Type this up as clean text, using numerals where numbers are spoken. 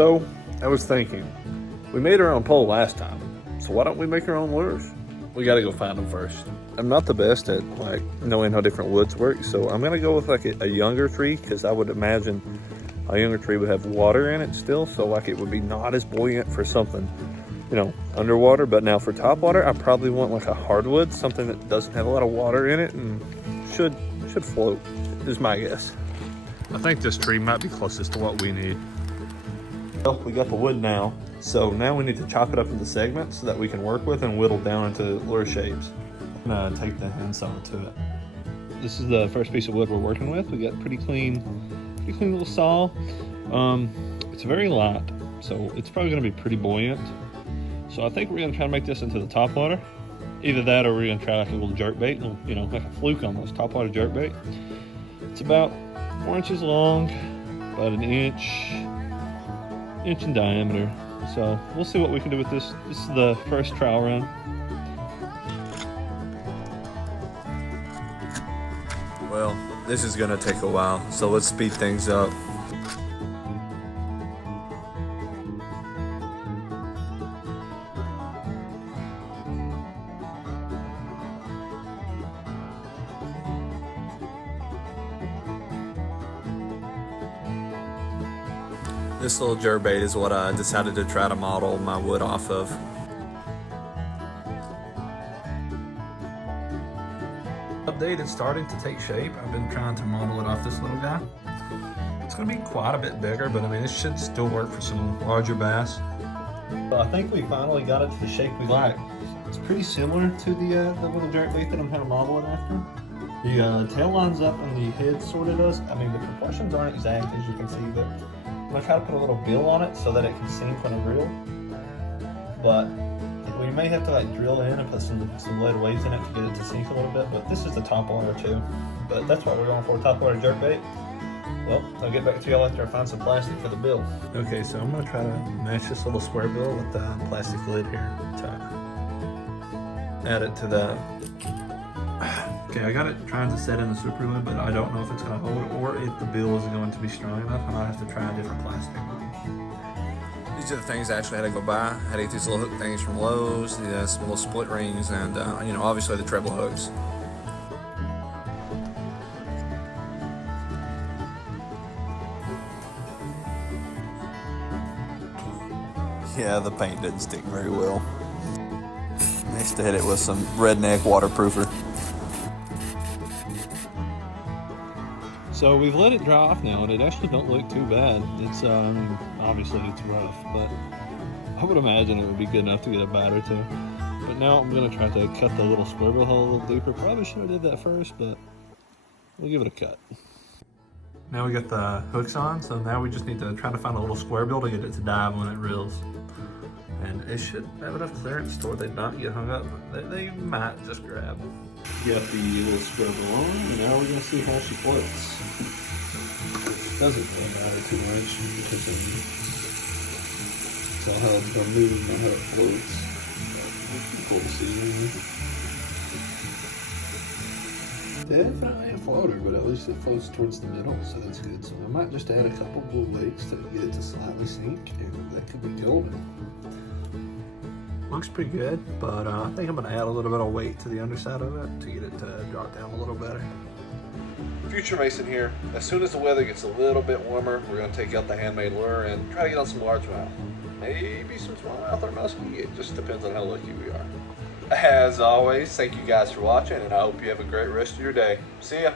So, I was thinking, we made our own pole last time, so why don't we make our own lures? We gotta go find them first. I'm not the best at like knowing how different woods work, so I'm gonna go with like a younger tree, because I would imagine a younger tree would have water in it still, so like it would be not as buoyant for something, you know, underwater. But now for top water, I probably want like a hardwood, something that doesn't have a lot of water in it and should float, is my guess. I think this tree might be closest to what we need. Well, we got the wood now, so now we need to chop it up into segments so that we can work with and whittle down into lure shapes. I'm gonna take the handsaw to it. This is the first piece of wood we're working with. We got pretty clean little saw. It's very light, so it's probably gonna be pretty buoyant. So I think we're gonna try to make this into the top water. Either that or we're gonna try like a little jerk bait, you know, like a fluke almost, top water jerk bait. It's about 4 inches long, about an inch in diameter. So we'll see what we can do with this. This is the first trial run. Well, this is gonna take a while, so let's speed things up. This little jerkbait is what I decided to try to model my wood off of. Update is starting to take shape. I've been trying to model it off this little guy. It's gonna be quite a bit bigger, but I mean, it should still work for some larger bass. But I think we finally got it to the shape we like. It's pretty similar to the little jerkbait that I'm kind of modeling after. The tail lines up and the head sort of does. I mean, the proportions aren't exact, as you can see, but I'm gonna try to put a little bill on it so that it can sink on a reel. But we may have to like drill in and put some lead weights in it to get it to sink a little bit. But this is the top water too. But that's what we're going for, top water jerkbait. Well, I'll get back to y'all after I find some plastic for the bill. Okay, so I'm gonna try to match this little square bill with the plastic lid here to add it to the. Okay, I got it trying to set in the super lid, but I don't know if it's gonna hold or if the bill is going to be strong enough, and I'll have to try a different plastic. These are the things I actually had to go buy. I had to get these little hook things from Lowe's, some little split rings, and you know, obviously the treble hooks. Yeah, the paint didn't stick very well. Nice to hit it with some redneck waterproofer. So we've let it dry off now, and it actually don't look too bad. It's I mean, obviously it's rough, but I would imagine it would be good enough to get a bite or two. But now I'm gonna try to cut the little square bill hole a little deeper. Probably should have did that first, but we'll give it a cut. Now we got the hooks on, so now we just need to try to find a little square bill to get it to dive when it reels. And it should have enough clearance to where they not get hung up. They might just grab. Got the little square bill on, and now we're gonna see how she floats. Doesn't really matter too much because it's all how it's gonna move and how it floats. Cool to see. Definitely a floater, but at least it floats towards the middle, so that's good. So I might just add a couple bull weights to get it to slightly sink, and that could be golden. Looks pretty good, but I think I'm gonna add a little bit of weight to the underside of it to get it to drop down a little better. Future Mason here. As soon as the weather gets a little bit warmer, we're gonna take out the handmade lure and try to get on some largemouth. Maybe some smallmouth or muskie. It just depends on how lucky we are. As always, thank you guys for watching, and I hope you have a great rest of your day. See ya.